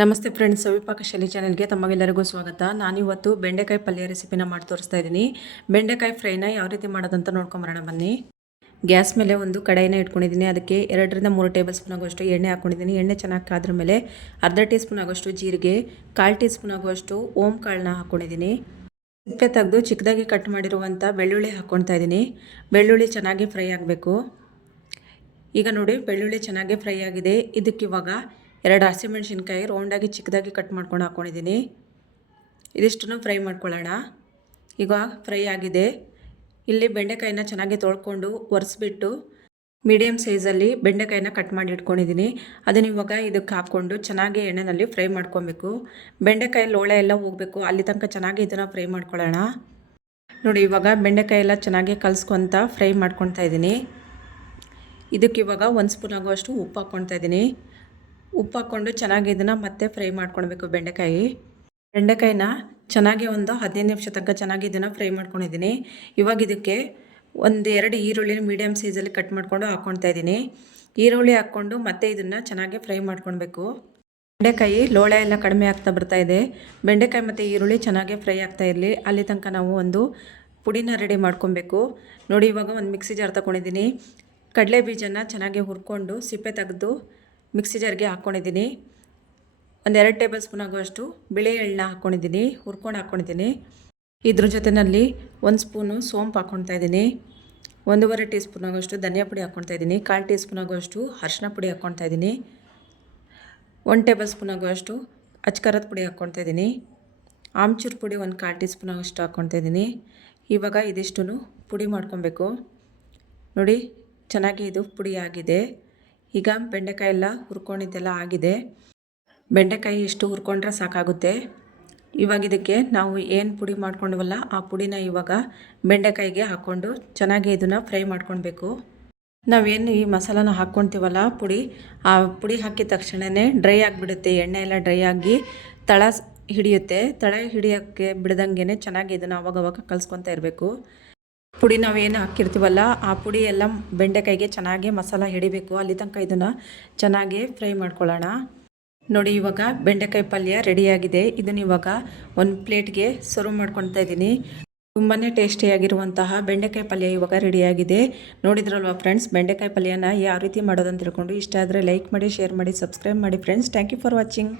ನಮಸ್ತೆ ಫ್ರೆಂಡ್ಸ್, ಸವಿಪಾಕ ಶೈಲಿ ಚಾನೆಲ್ಗೆ ತಮಗೆಲ್ಲರಿಗೂ ಸ್ವಾಗತ. ನಾನಿವತ್ತು ಬೆಂಡೆಕಾಯಿ ಪಲ್ಯ ರೆಸಿಪಿನ ಮಾಡಿ ತೋರಿಸ್ತಾ ಇದ್ದೀನಿ. ಬೆಂಡೆಕಾಯಿ ಫ್ರೈನ ಯಾವ ರೀತಿ ಮಾಡೋದಂತ ನೋಡ್ಕೊಂಬರೋಣ ಬನ್ನಿ. ಗ್ಯಾಸ್ ಮೇಲೆ ಒಂದು ಕಡಾಯಿನ ಇಟ್ಕೊಂಡಿದ್ದೀನಿ. ಅದಕ್ಕೆ 2 ರಿಂದ 3 ಟೇಬಲ್ ಸ್ಪೂನ್ ಆಗುವಷ್ಟು ಎಣ್ಣೆ ಹಾಕ್ಕೊಂಡಿದ್ದೀನಿ. ಎಣ್ಣೆ ಚೆನ್ನಾಗಿ ಕಾದ್ರ ಮೇಲೆ ಅರ್ಧ ಟೀ ಸ್ಪೂನ್ ಆಗುವಷ್ಟು ಜೀರಿಗೆ, 1/4 ಟೀ ಸ್ಪೂನ್ ಆಗುವಷ್ಟು ಓಂ ಕಾಳನ್ನ ಹಾಕ್ಕೊಂಡಿದ್ದೀನಿ. ಸಿಪ್ಪೆ ತೆಗೆದು ಚಿಕ್ಕದಾಗಿ ಕಟ್ ಮಾಡಿರುವಂಥ ಬೆಳ್ಳುಳ್ಳಿ ಹಾಕ್ಕೊಳ್ತಾ ಇದ್ದೀನಿ. ಬೆಳ್ಳುಳ್ಳಿ ಚೆನ್ನಾಗಿ ಫ್ರೈ ಆಗಬೇಕು. ಈಗ ನೋಡಿ, ಬೆಳ್ಳುಳ್ಳಿ ಚೆನ್ನಾಗಿ ಫ್ರೈ ಆಗಿದೆ. ಇದಕ್ಕಿವಾಗ 2 ಹಸಿಮೆಣಸಿನ್ಕಾಯಿ ರೌಂಡಾಗಿ ಚಿಕ್ಕದಾಗಿ ಕಟ್ ಮಾಡ್ಕೊಂಡು ಹಾಕ್ಕೊಂಡಿದ್ದೀನಿ. ಇದಿಷ್ಟನ್ನು ಫ್ರೈ ಮಾಡ್ಕೊಳ್ಳೋಣ. ಈಗ ಫ್ರೈ ಆಗಿದೆ. ಇಲ್ಲಿ ಬೆಂಡೆಕಾಯಿನ ಚೆನ್ನಾಗಿ ತೊಳ್ಕೊಂಡು ಒರೆಸ್ಬಿಟ್ಟು ಮೀಡಿಯಮ್ ಸೈಜಲ್ಲಿ ಬೆಂಡೆಕಾಯಿನ ಕಟ್ ಮಾಡಿ ಇಟ್ಕೊಂಡಿದ್ದೀನಿ. ಅದನ್ನು ಇವಾಗ ಇದಕ್ಕೆ ಹಾಕ್ಕೊಂಡು ಚೆನ್ನಾಗಿ ಎಣ್ಣೆಯಲ್ಲಿ ಫ್ರೈ ಮಾಡ್ಕೊಬೇಕು. ಬೆಂಡೆಕಾಯಿ ಲೋಳೆ ಎಲ್ಲ ಹೋಗಬೇಕು, ಅಲ್ಲಿ ತನಕ ಚೆನ್ನಾಗಿ ಇದನ್ನು ಫ್ರೈ ಮಾಡ್ಕೊಳ್ಳೋಣ. ನೋಡಿ, ಇವಾಗ ಬೆಂಡೆಕಾಯಿ ಎಲ್ಲ ಚೆನ್ನಾಗಿ ಕಲಿಸ್ಕೊತ ಫ್ರೈ ಮಾಡ್ಕೊತಾ ಇದ್ದೀನಿ. ಇದಕ್ಕೆ ಇವಾಗ 1 ಸ್ಪೂನ್ ಆಗುವಷ್ಟು ಉಪ್ಪು ಹಾಕ್ಕೊತಾ ಇದ್ದೀನಿ. ಉಪ್ಪು ಹಾಕ್ಕೊಂಡು ಚೆನ್ನಾಗಿ ಇದನ್ನು ಮತ್ತೆ ಫ್ರೈ ಮಾಡ್ಕೊಳ್ಬೇಕು. ಬೆಂಡೆಕಾಯಿನ ಚೆನ್ನಾಗಿ ಒಂದು 15 ನಿಮಿಷ ತನಕ ಚೆನ್ನಾಗಿ ಇದನ್ನು ಫ್ರೈ ಮಾಡ್ಕೊಂಡಿದ್ದೀನಿ. ಇವಾಗ ಇದಕ್ಕೆ 1-2 ಈರುಳ್ಳಿ ಮೀಡಿಯಮ್ ಸೈಜಲ್ಲಿ ಕಟ್ ಮಾಡ್ಕೊಂಡು ಹಾಕ್ಕೊಳ್ತಾ ಇದ್ದೀನಿ. ಈರುಳ್ಳಿ ಹಾಕ್ಕೊಂಡು ಮತ್ತೆ ಇದನ್ನು ಚೆನ್ನಾಗಿ ಫ್ರೈ ಮಾಡ್ಕೊಳ್ಬೇಕು. ಬೆಂಡೆಕಾಯಿ ಲೋಳೆ ಎಲ್ಲ ಕಡಿಮೆ ಆಗ್ತಾ ಬರ್ತಾ ಇದೆ. ಬೆಂಡೆಕಾಯಿ ಮತ್ತು ಈರುಳ್ಳಿ ಚೆನ್ನಾಗಿ ಫ್ರೈ ಆಗ್ತಾ ಇರಲಿ, ಅಲ್ಲಿ ತನಕ ನಾವು ಒಂದು ಪುಡಿನ ರೆಡಿ ಮಾಡ್ಕೊಬೇಕು. ನೋಡಿ, ಇವಾಗ ಒಂದು ಮಿಕ್ಸಿ ಜಾರ್ ತಗೊಂಡಿದ್ದೀನಿ. ಕಡಲೆ ಬೀಜನ ಚೆನ್ನಾಗಿ ಹುರ್ಕೊಂಡು ಸಿಪ್ಪೆ ತೆಗೆದು ಮಿಕ್ಸಿ ಜಾರ್ಗೆ ಹಾಕ್ಕೊಂಡಿದ್ದೀನಿ. 1-2 ಟೇಬಲ್ ಸ್ಪೂನ್ ಆಗುವಷ್ಟು ಬಿಳಿ ಎಳ್ಳನ್ನ ಹಾಕ್ಕೊಂಡಿದ್ದೀನಿ, ಹುರ್ಕೊಂಡು ಹಾಕ್ಕೊಂಡಿದ್ದೀನಿ. ಇದ್ರ ಜೊತೆಯಲ್ಲಿ 1 ಸ್ಪೂನು ಸೋಂಪು ಹಾಕ್ಕೊಳ್ತಾ ಇದ್ದೀನಿ. 1.5 ಟೀ ಸ್ಪೂನ್ ಆಗುವಷ್ಟು ಧನಿಯಾ ಪುಡಿ ಹಾಕ್ಕೊಳ್ತಾ ಇದ್ದೀನಿ. 1/4 ಟೀ ಸ್ಪೂನ್ ಆಗುವಷ್ಟು ಅರಿಶಿನ ಪುಡಿ ಹಾಕ್ಕೊಳ್ತಾ ಇದ್ದೀನಿ. 1 ಟೇಬಲ್ ಸ್ಪೂನ್ ಆಗುವಷ್ಟು ಅಚ್ಕಾರದ ಪುಡಿ ಹಾಕ್ಕೊಳ್ತಾ ಇದ್ದೀನಿ. ಆಮ್ಚೂರು ಪುಡಿ 1/4 ಟೀ ಸ್ಪೂನ್ ಆಗುವಷ್ಟು ಹಾಕ್ಕೊಳ್ತಾ ಇದ್ದೀನಿ. ಇವಾಗ ಇದಿಷ್ಟನ್ನು ಪುಡಿ ಮಾಡ್ಕೊಬೇಕು. ನೋಡಿ, ಚೆನ್ನಾಗಿ ಇದು ಪುಡಿ ಆಗಿದೆ. ಈಗ ಬೆಂಡೆಕಾಯಿ ಎಲ್ಲ ಹುರ್ಕೊಂಡಿದ್ದೆಲ್ಲ ಆಗಿದೆ. ಬೆಂಡೆಕಾಯಿ ಇಷ್ಟು ಹುರ್ಕೊಂಡ್ರೆ ಸಾಕಾಗುತ್ತೆ. ಇವಾಗ ಇದಕ್ಕೆ ನಾವು ಏನು ಪುಡಿ ಮಾಡ್ಕೊಂಡ್ವಲ್ಲ ಆ ಪುಡಿನ ಇವಾಗ ಬೆಂಡೆಕಾಯಿಗೆ ಹಾಕ್ಕೊಂಡು ಚೆನ್ನಾಗಿ ಇದನ್ನು ಫ್ರೈ ಮಾಡ್ಕೊಳ್ಬೇಕು. ನಾವೇನು ಈ ಮಸಾಲಾನ ಹಾಕ್ಕೊಳ್ತೀವಲ್ಲ ಆ ಪುಡಿ ಹಾಕಿದ ತಕ್ಷಣವೇ ಡ್ರೈ ಆಗಿಬಿಡುತ್ತೆ. ಎಣ್ಣೆ ಎಲ್ಲ ಡ್ರೈ ಆಗಿ ತಳ ಹಿಡಿಯುತ್ತೆ. ತಳ ಹಿಡಿಯೋಕ್ಕೆ ಬಿಡ್ದಂಗೆ ಚೆನ್ನಾಗಿ ಇದನ್ನು ಅವಾಗವಾಗ ಕಲಿಸ್ಕೊತಾ ಇರಬೇಕು. ಪುಡಿ ನಾವೇನು ಹಾಕಿರ್ತೀವಲ್ಲ ಆ ಪುಡಿ ಎಲ್ಲ ಬೆಂಡೆಕಾಯಿಗೆ ಚೆನ್ನಾಗಿ ಮಸಾಲ ಹಿಡಿಬೇಕು. ಅಲ್ಲಿ ತನಕ ಇದನ್ನು ಚೆನ್ನಾಗಿ ಫ್ರೈ ಮಾಡ್ಕೊಳ್ಳೋಣ. ನೋಡಿ, ಇವಾಗ ಬೆಂಡೆಕಾಯಿ ಪಲ್ಯ ರೆಡಿಯಾಗಿದೆ. ಇದನ್ನು ಇವಾಗ ಒಂದು ಪ್ಲೇಟ್ಗೆ ಸರ್ವ್ ಮಾಡ್ಕೊಳ್ತಾ ಇದ್ದೀನಿ. ತುಂಬಾ ಟೇಸ್ಟಿಯಾಗಿರುವಂತಹ ಬೆಂಡೆಕಾಯಿ ಪಲ್ಯ ಇವಾಗ ರೆಡಿಯಾಗಿದೆ. ನೋಡಿದ್ರಲ್ವ ಫ್ರೆಂಡ್ಸ್, ಬೆಂಡೆಕಾಯಿ ಪಲ್ಯನ ಯಾವ ರೀತಿ ಮಾಡೋದಂತ ತಿಳ್ಕೊಂಡು ಇಷ್ಟ ಆದರೆ ಲೈಕ್ ಮಾಡಿ, ಶೇರ್ ಮಾಡಿ, ಸಬ್ಸ್ಕ್ರೈಬ್ ಮಾಡಿ friends. Thank you for watching.